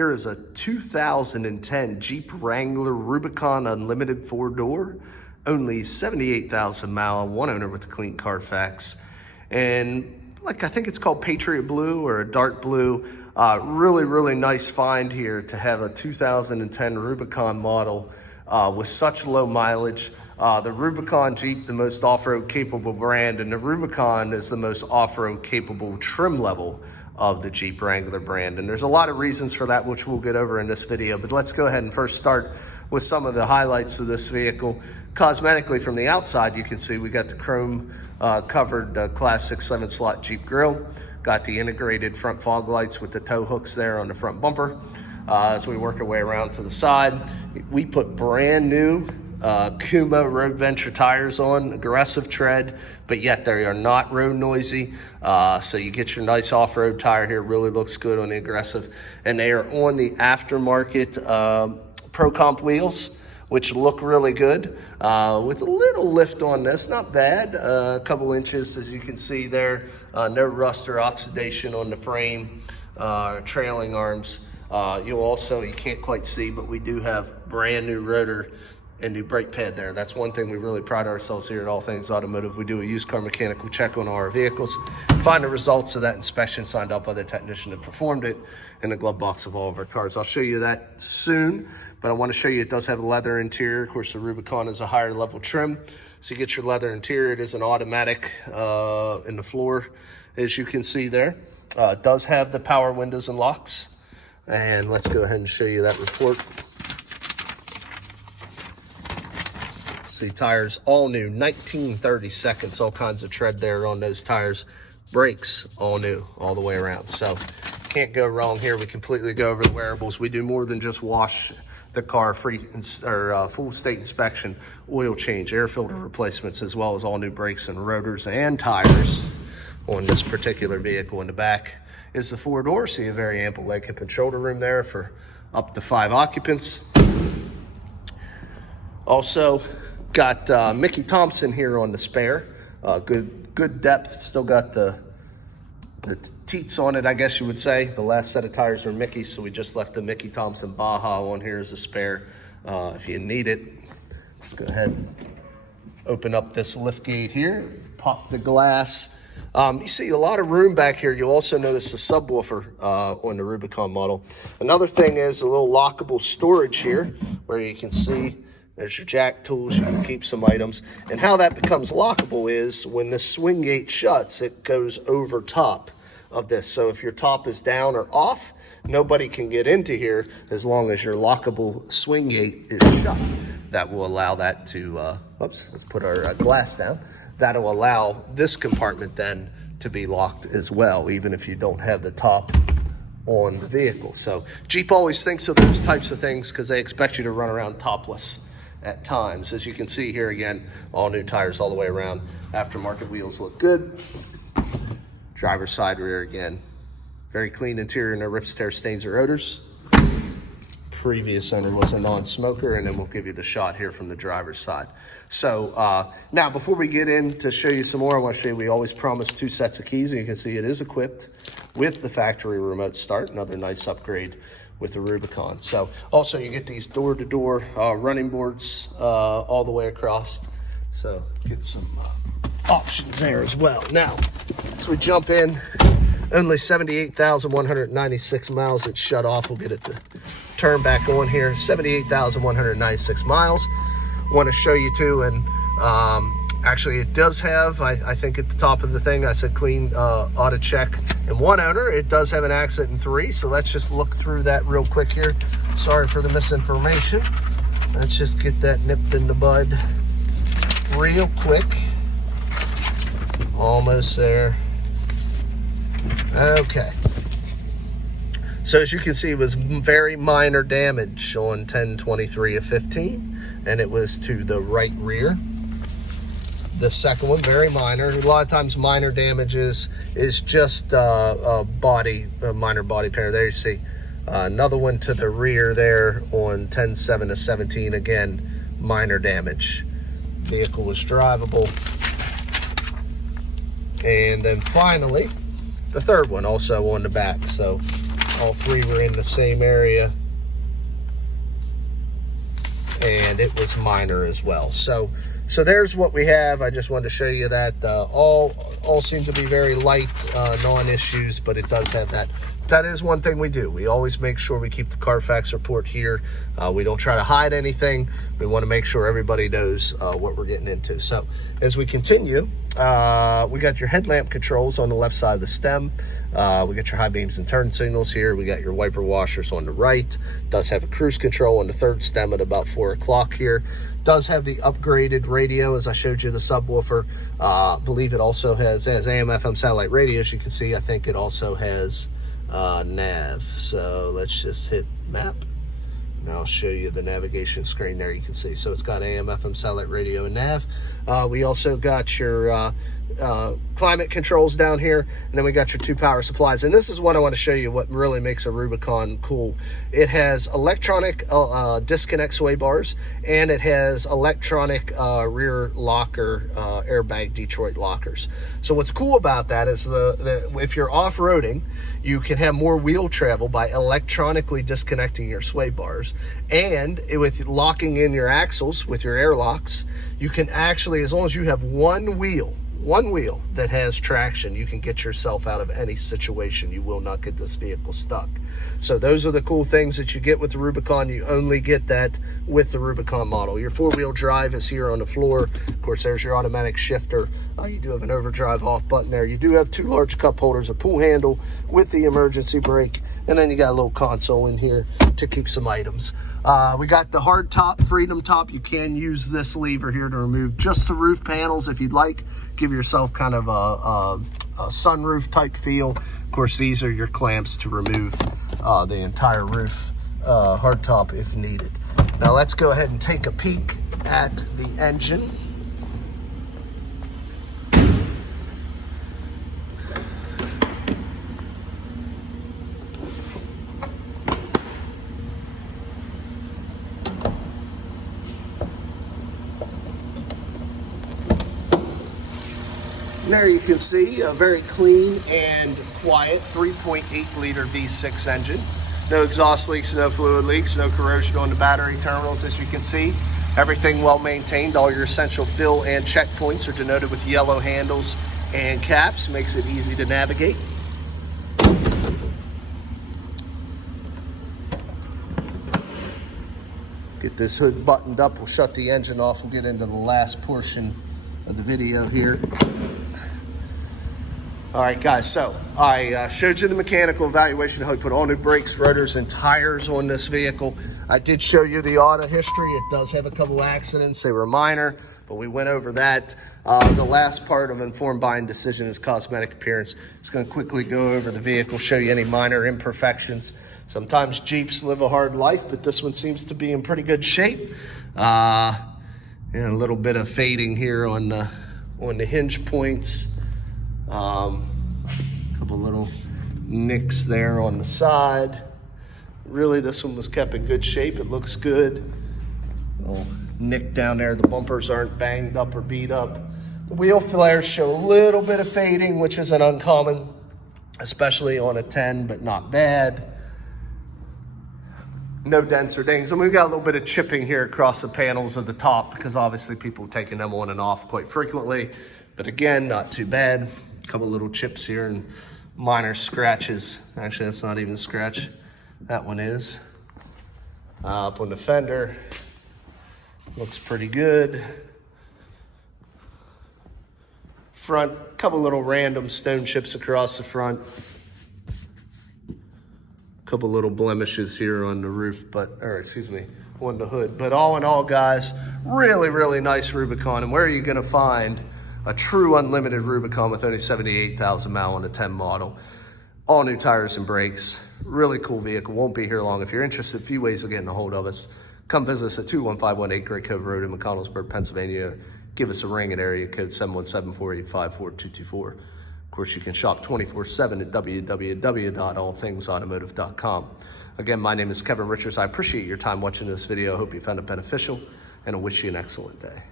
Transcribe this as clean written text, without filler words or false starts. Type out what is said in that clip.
Here is a 2010 Jeep Wrangler Rubicon Unlimited 4-door, only 78,000 mile, one owner with a clean CARFAX. And like I think it's called Patriot Blue or a dark blue. Really nice find here to have a 2010 Rubicon model with such low mileage. The Rubicon Jeep, the most off-road capable brand, and the Rubicon is the most off-road capable trim level of the Jeep Wrangler brand. And there's a lot of reasons for that, which we'll get over in this video. But let's go ahead and first start with some of the highlights of this vehicle. Cosmetically, from the outside, you can see we got the chrome covered classic 7-slot Jeep grille. Got the integrated front fog lights with the tow hooks there on the front bumper. As we work our way around to the side, we put brand new Kuma Road Venture tires on, aggressive tread, but yet they are not road noisy. So you get your nice off-road tire here, really looks good on the aggressive. And they are on the aftermarket Pro Comp wheels, which look really good, with a little lift on this, not bad, a couple inches as you can see there. No rust or oxidation on the frame, trailing arms. You can't quite see, but we do have brand new rotor and new brake pad there. That's one thing we really pride ourselves here at All Things Automotive. We do a used car mechanical check on all our vehicles, find the results of that inspection signed up by the technician that performed it in the glove box of all of our cars. I'll show you that soon, but I want to show you it does have a leather interior. Of course, the Rubicon is a higher level trim, so you get your leather interior. It is an automatic in the floor, as you can see there. It does have the power windows and locks, and let's go ahead and show you that report. See, tires all new, 1930 seconds, all kinds of tread there on those tires. Brakes all new all the way around, so can't go wrong here. We completely go over the wearables. We do more than just wash the car, full state inspection, oil change, air filter replacements, as well as all new brakes and rotors and tires on this particular vehicle. In the back is the 4-door, see a very ample leg, hip, and shoulder room there for up to 5 occupants. Also got Mickey Thompson here on the spare. Good depth. Still got the teats on it, I guess you would say. The last set of tires were Mickey, so we just left the Mickey Thompson Baja on here as a spare if you need it. Let's go ahead and open up this lift gate here, pop the glass. You see a lot of room back here. You'll also notice the subwoofer on the Rubicon model. Another thing is a little lockable storage here where you can see there's your jack tools, you can keep some items. And how that becomes lockable is when the swing gate shuts, it goes over top of this. So if your top is down or off, nobody can get into here as long as your lockable swing gate is shut. That will allow that to, let's put our glass down. That'll allow this compartment then to be locked as well, even if you don't have the top on the vehicle. So Jeep always thinks of those types of things because they expect you to run around topless at times. As you can see here again, all new tires all the way around. Aftermarket wheels look good. Driver's side rear again. Very clean interior, no rips, tears, stains, or odors. Previous owner was a non-smoker, and then we'll give you the shot here from the driver's side. So now before we get in to show you some more, I want to show you we always promise 2 sets of keys, and you can see it is equipped with the factory remote start. Another nice upgrade with the Rubicon. So also you get these door-to-door running boards all the way across. So get some options there as well. Now, as we jump in, only 78,196 miles. It's shut off. We'll get it to turn back on here. 78,196 miles. Want to show you too, and actually it does have, I think at the top of the thing, I said clean auto check in 1 owner. It does have an accident in 3, so let's just look through that real quick here. Sorry for the misinformation. Let's just get that nipped in the bud real quick. Almost there. Okay. So as you can see, it was very minor damage on 10/23 of 15, and it was to the right rear. The second one, very minor. A lot of times minor damages is just a minor body tear. There you see. Another one to the rear there on 10/7 of 17. Again, minor damage. Vehicle was drivable. And then finally, the third one also on the back. So All three were in the same area, and it was minor as well. So there's what we have. I just wanted to show you that all seem to be very light non-issues, but it does have that. That is one thing we do. We always make sure we keep the CARFAX report here. We don't try to hide anything. We want to make sure everybody knows what we're getting into. So as we continue, we got your headlamp controls on the left side of the stem. We got your high beams and turn signals here. We got your wiper washers on the right. Does have a cruise control on the third stem at about 4 o'clock here. Does have the upgraded radio, as I showed you, the subwoofer. Believe it also has AM, FM satellite radio. As you can see, I think it also has nav. So let's just hit map. And I'll show you the navigation screen there. You can see. So it's got AM, FM satellite radio and nav. We also got your climate controls down here, and then we got your 2 power supplies. And this is what I want to show you, what really makes a Rubicon cool. It has electronic disconnect sway bars, and it has electronic rear locker airbag Detroit lockers. So what's cool about that is if you're off-roading, you can have more wheel travel by electronically disconnecting your sway bars, and with locking in your axles with your airlocks, you can actually, as long as you have one wheel that has traction, you can get yourself out of any situation. You will not get this vehicle stuck. So those are the cool things that you get with the Rubicon. You only get that with the Rubicon model. Your 4-wheel drive is here on the floor. Of course, there's your automatic shifter. You do have an overdrive off button there. You do have 2 large cup holders, a pull handle with the emergency brake, and then you got a little console in here to keep some items. We got the hard top, freedom top. You can use this lever here to remove just the roof panels if you'd like. Give yourself kind of a sunroof type feel. Of course, these are your clamps to remove the entire roof hard top if needed. Now let's go ahead and take a peek at the engine. There you can see a very clean and quiet 3.8 liter V6 engine. No exhaust leaks, no fluid leaks, no corrosion on the battery terminals. As you can see, everything well maintained. All your essential fill and checkpoints are denoted with yellow handles and caps. Makes it easy to navigate. Get this hood buttoned up. We'll shut the engine off. We'll get into the last portion of the video here. All right, guys, so I showed you the mechanical evaluation, how we put all new brakes, rotors, and tires on this vehicle. I did show you the auto history. It does have a couple accidents. They were minor, but we went over that. The last part of informed buying decision is cosmetic appearance. Just going to quickly go over the vehicle, show you any minor imperfections. Sometimes Jeeps live a hard life, but this one seems to be in pretty good shape. And a little bit of fading here on the hinge points. Couple little nicks there on the side. Really, this one was kept in good shape. It looks good. Little nick down there. The bumpers aren't banged up or beat up. The wheel flares show a little bit of fading, which isn't uncommon, especially on a 10, but not bad. No dents or dings. And we've got a little bit of chipping here across the panels of the top because obviously people are taking them on and off quite frequently. But again, not too bad. A couple little chips here and minor scratches. Actually, that's not even a scratch. That one is. Up on the fender. Looks pretty good. Front, couple little random stone chips across the front. Couple little blemishes here on the roof, on the hood. But all in all, guys, really, really nice Rubicon. And where are you gonna find a true unlimited Rubicon with only 78,000 miles on the 10 model? All new tires and brakes. Really cool vehicle. Won't be here long. If you're interested, a few ways of getting a hold of us. Come visit us at 21518 Great Cove Road in McConnellsburg, Pennsylvania. Give us a ring at area code 717-485-4224. Of course, you can shop 24/7 at www.allthingsautomotive.com. Again, my name is Kevin Richards. I appreciate your time watching this video. I hope you found it beneficial, and I wish you an excellent day.